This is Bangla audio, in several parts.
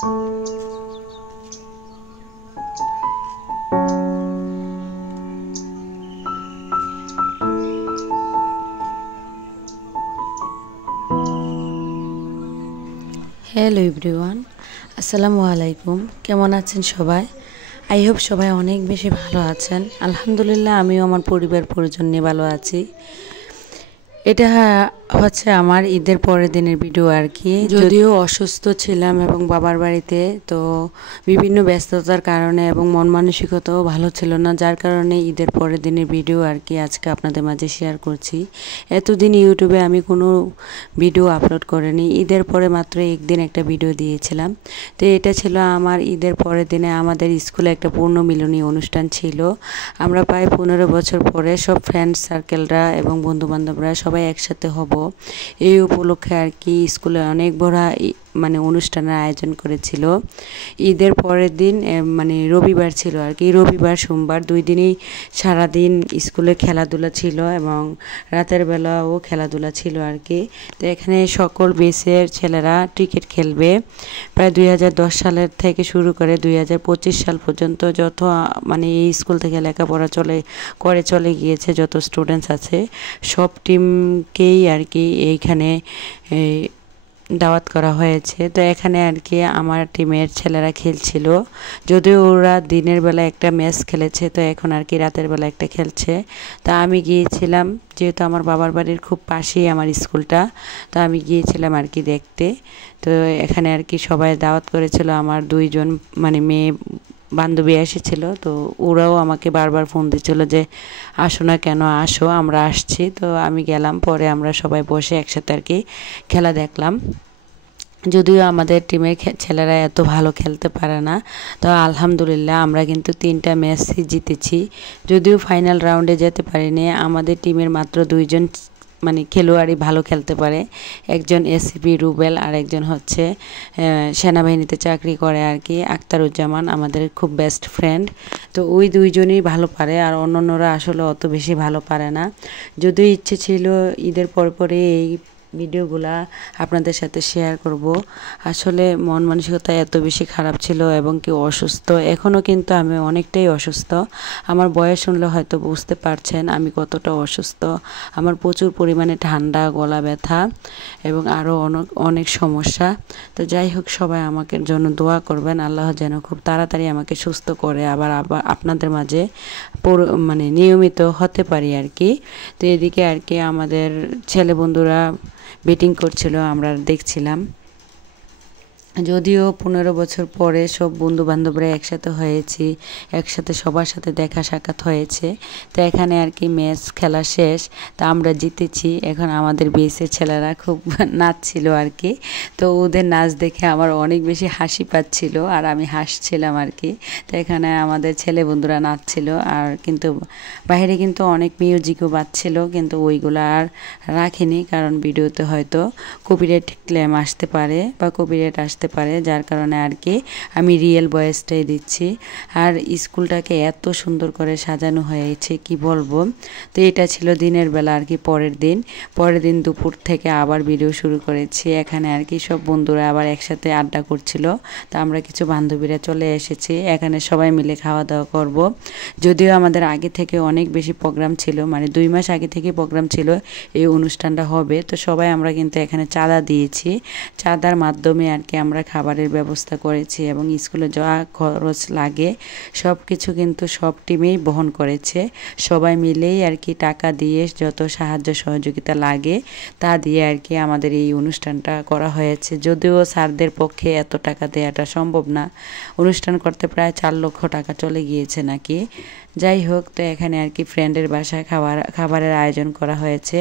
হ্যালো এভরিওয়ান, আসসালামু আলাইকুম। কেমন আছেন সবাই? আই হোপ সবাই অনেক বেশি ভালো আছেন। আলহামদুলিল্লাহ, আমিও আমার পরিবার পরিজন নিয়ে ভালো আছি। এটা হচ্ছে আমার ঈদের পরের দিনের ভিডিও আর কি। যদিও অসুস্থ ছিলাম এবং বাবার বাড়িতে, তো বিভিন্ন ব্যস্ততার কারণে এবং মন মানসিকতাও ভালো ছিল না, যার কারণে ঈদের পরের দিনের ভিডিও আর কি আজকে আপনাদের মাঝে শেয়ার করছি। এতদিন ইউটিউবে আমি কোনো ভিডিও আপলোড করিনি। ঈদের পরে মাত্র একদিন একটা ভিডিও দিয়েছিলাম। তো এটা ছিল আমার ঈদের পরের দিনে আমাদের স্কুলে একটা পূর্ণ মিলনী অনুষ্ঠান ছিল। আমরা প্রায় 15 বছর পরে সব ফ্রেন্ড সার্কেলরা এবং বন্ধুবান্ধবরা সবাই একসাথে হব, এই উপলক্ষে আর কি স্কুলে অনেক বড় মানে অনুষ্ঠানের আয়োজন করেছিল। ঈদের পরের দিন মানে রবিবার ছিল আর কি, রবিবার সোমবার 2 দিনই সারাদিন স্কুলে খেলাধুলা ছিল এবং রাতের বেলাও খেলাধুলা ছিল আর কি। তো এখানে সকল বেসের ছেলেরা ক্রিকেট খেলবে। প্রায় 2010 সালের থেকে শুরু করে 2025 সাল পর্যন্ত যত মানে এই স্কুল থেকে লেখাপড়া চলে গিয়েছে, যত স্টুডেন্টস আছে সব টিমকেই আর কি এইখানে দাওয়াত করা হয়েছে। তো এখানে আর কি আমার টিমের ছেলেরা খেলছিল, যদিও ওরা দিনের বেলা একটা ম্যাচ খেলেছে, তো এখন আর কি রাতের বেলা একটা খেলছে। তা আমি গিয়েছিলাম, যেহেতু আমার বাবার বাড়ির খুব পাশেই আমার স্কুলটা, তো আমি গিয়েছিলাম আর কি দেখতে। তো এখানে আর কি সবাই দাওয়াত করেছিল, আমার 2 জন মানে মেয়ে বান্ধবী এসেছিল, তো ওরাও আমাকে বারবার ফোন দিচ্ছিল যে আসো না কেন, আসো, আমরা আসছি। তো আমি গেলাম, পরে আমরা সবাই বসে একসাথে আর কি খেলা দেখলাম। যদিও আমাদের টিমের ছেলেরা এত ভালো খেলতে পারে না, তো আলহামদুলিল্লাহ আমরা কিন্তু 3টা ম্যাচই জিতেছি। যদিও ফাইনাল রাউন্ডে যেতে পারিনি, আমাদের টিমের মাত্র 2 জন মানে খেলোয়াড়ই ভালো খেলতে পারে। একজন এসিপি রুবেল আর একজন হচ্ছে সেনাবাহিনীতে চাকরি করে আর কি, আক্তারুজ্জামান, আমাদের খুব বেস্ট ফ্রেন্ড। তো ওই 2 জনই ভালো পারে, আর অন্যান্যরা আসলে অত বেশি ভালো পারে না। যদিও ইচ্ছে ছিল ঈদের পরে এই ভিডিওগুলা আপনাদের সাথে শেয়ার করব। আসলে মন মানসিকতা এত বেশি খারাপ ছিল এবং কি অসুস্থ, এখনও কিন্তু আমি অনেকটাই অসুস্থ। আমার বয়স শুনলে হয়তো বুঝতে পারছেন আমি কতটা অসুস্থ। আমার প্রচুর পরিমাণে ঠান্ডা, গলা ব্যথা এবং আরও অনেক সমস্যা। তো যাই হোক, সবাই আমাকে জন্য দোয়া করবেন, আল্লাহ যেন খুব তাড়াতাড়ি আমাকে সুস্থ করে আবার আপনাদের মাঝে মানে নিয়মিত হতে পারি আর কি। তো এদিকে আর কি আমাদের ছেলে বন্ধুরা ব্যাটিং করছিল, আমরা দেখছিলাম। যদিও 15 বছর পরে সব বন্ধু বান্ধবরা একসাথে হয়েছি, একসাথে সবার সাথে দেখা সাক্ষাৎ হয়েছে। তো এখানে আর কি ম্যাচ খেলা শেষ, তা আমরা জিতেছি। এখন আমাদের বেসের ছেলেরা খুব নাচছিল আর কি। তো ওদের নাচ দেখে আমার অনেক বেশি হাসি পাচ্ছিল আর আমি হাসছিলাম আর কি। তো এখানে আমাদের ছেলে বন্ধুরা নাচছিল, আর কিন্তু বাইরে কিন্তু অনেক মিউজিকও বাজছিল, কিন্তু ওইগুলো আর রাখিনি, কারণ ভিডিওতে হয়তো কপিরাইট ক্লেম আসতে পারে বা কপিরাইট আসতে পারে, যার কারণে আর কি আমি রিয়েল ভয়েসটাই দিচ্ছি। আর স্কুলটাকে এত সুন্দর করে সাজানো হয়েছে কি বলবো। তো এটা ছিল দিনের বেলা আর কি। পরের দিন দুপুর থেকে আবার ভিডিও শুরু করেছি। এখানে আর কি সব বন্ধুরা আবার একসাথে আড্ডা করছিল, তো আমরা কিছু বান্ধবীরা চলে এসেছি, এখানে সবাই মিলে খাওয়া দাওয়া করব। যদিও আমাদের আগে থেকে অনেক বেশি প্রোগ্রাম ছিল, মানে 2 মাস আগে থেকে প্রোগ্রাম ছিল এই অনুষ্ঠানটা হবে। তো সবাই আমরা কিন্তু এখানে চাঁদা দিয়েছি, চাঁদার মাধ্যমে আর কি আমরা খাবারের ব্যবস্থা করেছি এবং স্কুলে যা খরচ লাগে সব কিছু কিন্তু সব টিমেই বহন করেছে। সবাই মিলেই আর কি টাকা দিয়ে যত সাহায্য সহযোগিতা লাগে তা দিয়ে আর কি আমাদের এই অনুষ্ঠানটা করা হয়েছে। যদিও স্যারদের পক্ষে এত টাকা দেওয়াটা সম্ভব না, অনুষ্ঠান করতে প্রায় 4 লক্ষ টাকা চলে গিয়েছে নাকি। যাই হোক, তো এখানে আর কি ফ্রেন্ডের বাসায় খাবারের আয়োজন করা হয়েছে।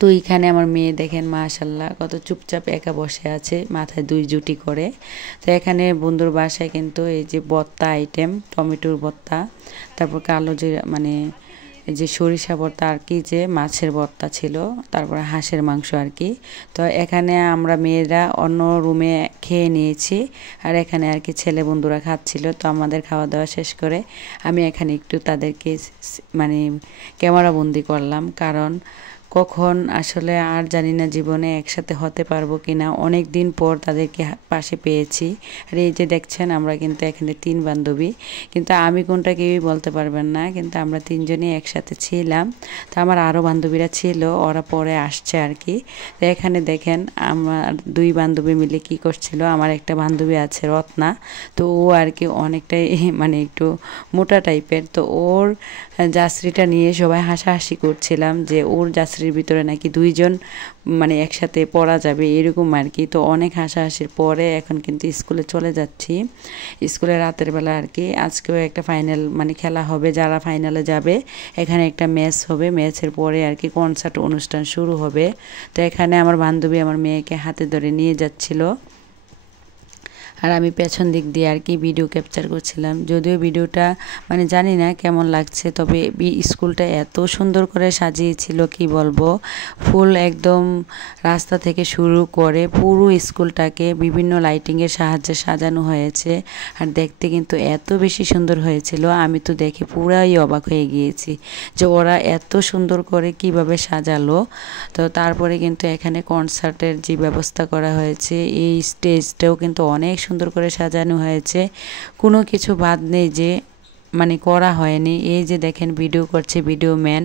তো এখানে আমার মেয়ে দেখেন মাশাল্লাহ কত চুপচাপ একা বসে আছে, মাথায় 2 জুটি করে। তো এখানে বন্ধুর বাসায় কিন্তু এই যে ভর্তা আইটেম, টমেটোর ভর্তা, তারপর কালো জিরা মানে এই যে সরিষা ভর্তা আর কি, যে মাছের ভর্তা ছিল, তারপরে হাঁসের মাংস আর কি। তো এখানে আমরা মেয়েরা অন্য রুমে খেয়ে নিয়েছি, আর এখানে আর কি ছেলে বন্ধুরা খাচ্ছিল। তো আমাদের খাওয়া দাওয়া শেষ করে আমি এখানে একটু তাদেরকে মানে ক্যামেরা বন্দি করলাম, কারণ কখন আসলে আর জানি না জীবনে একসাথে হতে পারবো কিনা। অনেক দিন পর তাদেরকে পাশে পেয়েছি। আর এই যে দেখছেন আমরা কিন্তু এখানে 3 বান্ধবী, কিন্তু আমি কোনটা কেউই বলতে পারবেন না, কিন্তু আমরা 3 জনই একসাথে ছিলাম। তো আমার আরও বান্ধবীরা ছিল, ওরা পরে আসছে আর কি। তো এখানে দেখেন আমার 2 বান্ধবী মিলে কি করছিল। আমার একটা বান্ধবী আছে রত্না, তো ও আর কি অনেকটাই মানে একটু মোটা টাইপের। তো ওর জার্সিটা নিয়ে সবাই হাসাহাসি করছিলাম যে ওর জার্সির ভিতরে নাকি 2 জন মানে একসাথে পড়া যাবে এরকম আর কি। তো অনেক হাসাহাসির পরে এখন কিন্তু স্কুলে চলে যাচ্ছি। স্কুলে রাতের বেলা আর কি আজকেও একটা ফাইনাল মানে খেলা হবে, যারা ফাইনালে যাবে এখানে একটা ম্যাচ হবে, ম্যাচের পরে আর কি কনসার্ট অনুষ্ঠান শুরু হবে। তো এখানে আমার বান্ধবী আমার মেয়েকে হাতে ধরে নিয়ে যাচ্ছিল, আর আমি পেছন দিক দিয়ে আর কি ভিডিও ক্যাপচার করছিলাম। যদিও ভিডিওটা মানে জানি না কেমন লাগছে, তবে স্কুলটা এত সুন্দর করে সাজিয়েছিল কি বলবো। ফুল একদম রাস্তা থেকে শুরু করে পুরো স্কুলটাকে বিভিন্ন লাইটিংয়ের সাহায্যে সাজানো হয়েছে। আর দেখতে কিন্তু এত বেশি সুন্দর হয়েছিল, আমি তো দেখে পুরাই অবাক হয়ে গিয়েছি যে ওরা এত সুন্দর করে কিভাবে সাজালো। তো তারপরে কিন্তু এখানে কনসার্টের যে ব্যবস্থা করা হয়েছে, এই স্টেজটাও কিন্তু অনেক সুন্দর করে সাজানো হয়েছে, কোনো কিছু বাদ নেই যে মানে করা হয়নি। এই যে দেখেন ভিডিও করছে ভিডিও ম্যান,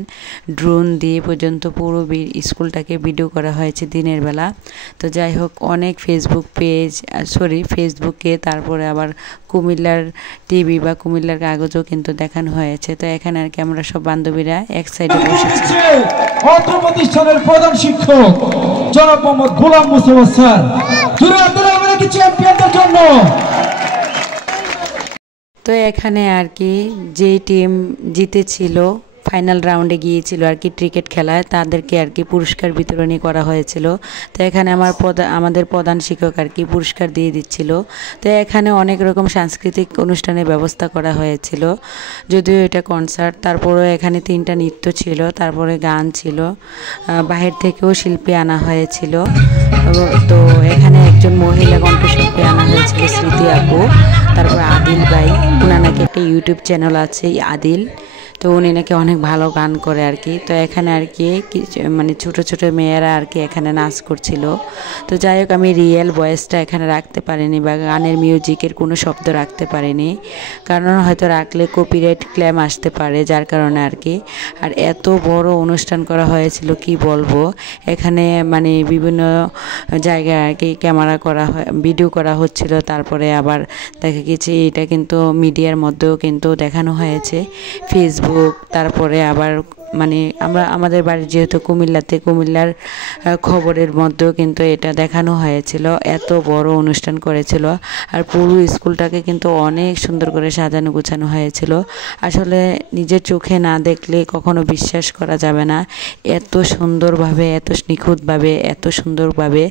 ড্রোন দিয়ে পর্যন্ত পুরো স্কুলটাকে ভিডিও করা হয়েছে দিনের বেলা। তো যাই হোক অনেক ফেসবুকে তারপরে আবার কুমিল্লার টিভি বা কুমিল্লার কাগজও কিন্তু দেখানো হয়েছে। তো এখানে আর কি আমরা সব বান্ধবীরা এক সাইডে বসেছি। অত্র প্রতিষ্ঠানের প্রধান শিক্ষক জনাব মোহাম্মদ গোলাম মুস্তফা স্যার, চ্যাম্পিয়নদের জন্য। তো এখানে আর কি যে টিম জিতেছিল ফাইনাল রাউন্ডে গিয়েছিল আর কি ক্রিকেট খেলায়, তাদেরকে আর কি পুরস্কার বিতরণী করা হয়েছিল। তো এখানে আমাদের প্রধান শিক্ষক আর কি পুরস্কার দিয়ে দিচ্ছিল। তো এখানে অনেক রকম সাংস্কৃতিক অনুষ্ঠানের ব্যবস্থা করা হয়েছিল, যদিও এটা কনসার্ট। তারপরে এখানে 3টা নৃত্য ছিল, তারপরে গান ছিল, বাহির থেকেও শিল্পী আনা হয়েছিল। তো এখানে একজন মহিলা কণ্ঠশিল্পী আনা হয়েছিল, স্মৃতি আপু। তারপর আদিল ভাই, ওনার নাকি একটা ইউটিউব চ্যানেল আছে আদিল, তো উনি নাকি অনেক ভালো গান করে আর কি। তো এখানে আর কি মানে ছোট ছোট মেয়েরা আর কি এখানে নাচ করছিল। তো যাই হোক আমি রিয়েল ভয়েসটা এখানে রাখতে পারিনি বা গানের মিউজিকের কোনো শব্দ রাখতে পারিনি, কারণ হয়তো রাখলে কপিরাইট ক্লেম আসতে পারে, যার কারণে আর কি। আর এত বড় অনুষ্ঠান করা হয়েছিল কি বলবো, এখানে মানে বিভিন্ন জায়গায় আর কি ক্যামেরা করা হয়, ভিডিও করা হচ্ছিল। তারপরে আবার দেখা গেছে এটা কিন্তু মিডিয়ার মধ্যেও কিন্তু দেখানো হয়েছে, ফেসবুক, তারপরে আবার মানে আমাদের বাড়ি যেহেতু কুমিল্লাতে, কুমিল্লার খবরের মধ্যেও কিন্তু এটা দেখানো হয়েছিল। এত বড় অনুষ্ঠান করেছিল, আর পুরো স্কুলটাকে কিন্তু অনেক সুন্দর করে সাজানো গোছানো হয়েছিল। আসলে নিজের চোখে না দেখলে কখনো বিশ্বাস করা যাবে না, এত সুন্দরভাবে, এত নিখুঁতভাবে, এত সুন্দরভাবে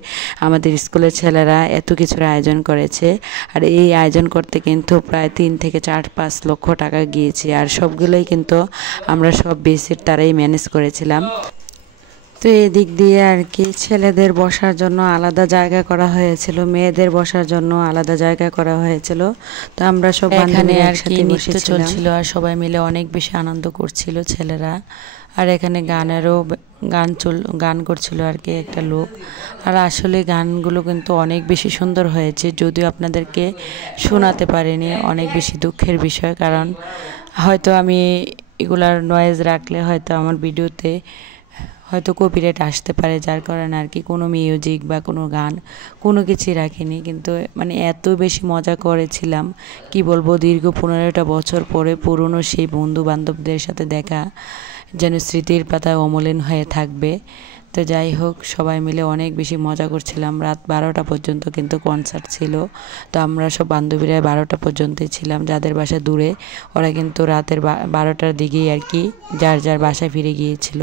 আমাদের স্কুলের ছেলেরা এত কিছুর আয়োজন করেছে। আর এই আয়োজন করতে কিন্তু প্রায় 3 থেকে 4-5 লক্ষ টাকা গিয়েছে, আর সবগুলোই কিন্তু আমরা সব বেসির তারাই ম্যানেজ করেছিলাম। তো এদিক দিয়ে আর কি ছেলেদের বসার জন্য আলাদা জায়গা করা হয়েছিল, মেয়েদের বসার জন্য আলাদা জায়গা করা হয়েছিল। তো আমরা সব এখানে আর কি নৃত্য চলছিল, আর সবাই মিলে অনেক বেশি আনন্দ করছিল ছেলেরা। আর এখানে গান করছিল আর কি একটা লোক। আর আসলে গানগুলো কিন্তু অনেক বেশি সুন্দর হয়েছে, যদিও আপনাদেরকে শোনাতে পারিনি, অনেক বেশি দুঃখের বিষয়। কারণ হয়তো আমি এগুলার নয়েজ রাখলে হয়তো আমার ভিডিওতে হয়তো কপিরাইট আসতে পারে, যার কারণে আর কি কোনো মিউজিক বা কোনো গান কোনো কিছুই রাখিনি। কিন্তু মানে এত বেশি মজা করেছিলাম কি বলবো, দীর্ঘ 15টা বছর পরে পুরনো সেই বন্ধু বান্ধবদের সাথে দেখা যেন স্মৃতির পাতায় অমলিন হয়ে থাকবে। তো যাই হোক সবাই মিলে অনেক বেশি মজা করছিলাম। রাত 12টা পর্যন্ত কিন্তু কনসার্ট ছিল। তো আমরা সব বান্ধবীরা 12টা পর্যন্তই ছিলাম, যাদের বাসা দূরে ওরা কিন্তু রাতের 12টার দিকেই আর কি যার যার বাসায় ফিরে গিয়েছিল।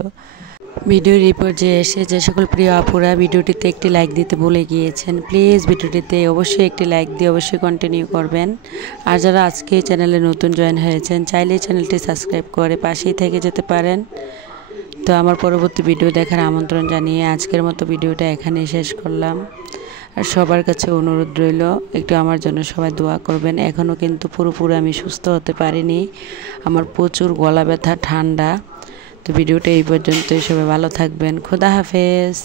ভিডিও রিপোর্ট যে এসে যে সকল প্রিয় আপুরা ভিডিওটিতে একটি লাইক দিতে ভুলে গিয়েছেন, প্লিজ ভিডিওটিতে অবশ্যই একটি লাইক দিয়ে অবশ্যই কন্টিনিউ করবেন। আর যারা আজকে চ্যানেলে নতুন জয়েন হয়েছেন চাইলে চ্যানেলটি সাবস্ক্রাইব করে পাশেই থেকে যেতে পারেন। তো আমার পরবর্তী ভিডিও দেখার আমন্ত্রণ জানিয়ে আজকের মতো ভিডিওটা এখানেই শেষ করলাম। আর সবার কাছে অনুরোধ রইল একটু আমার জন্য সবাই দোয়া করবেন। এখনও কিন্তু পুরোপুরি আমি সুস্থ হতে পারিনি, আমার প্রচুর গলা ব্যথা, ঠান্ডা। তো ভিডিওটা এই পর্যন্তই, সবাই ভালো থাকবেন, খোদা হাফেজ।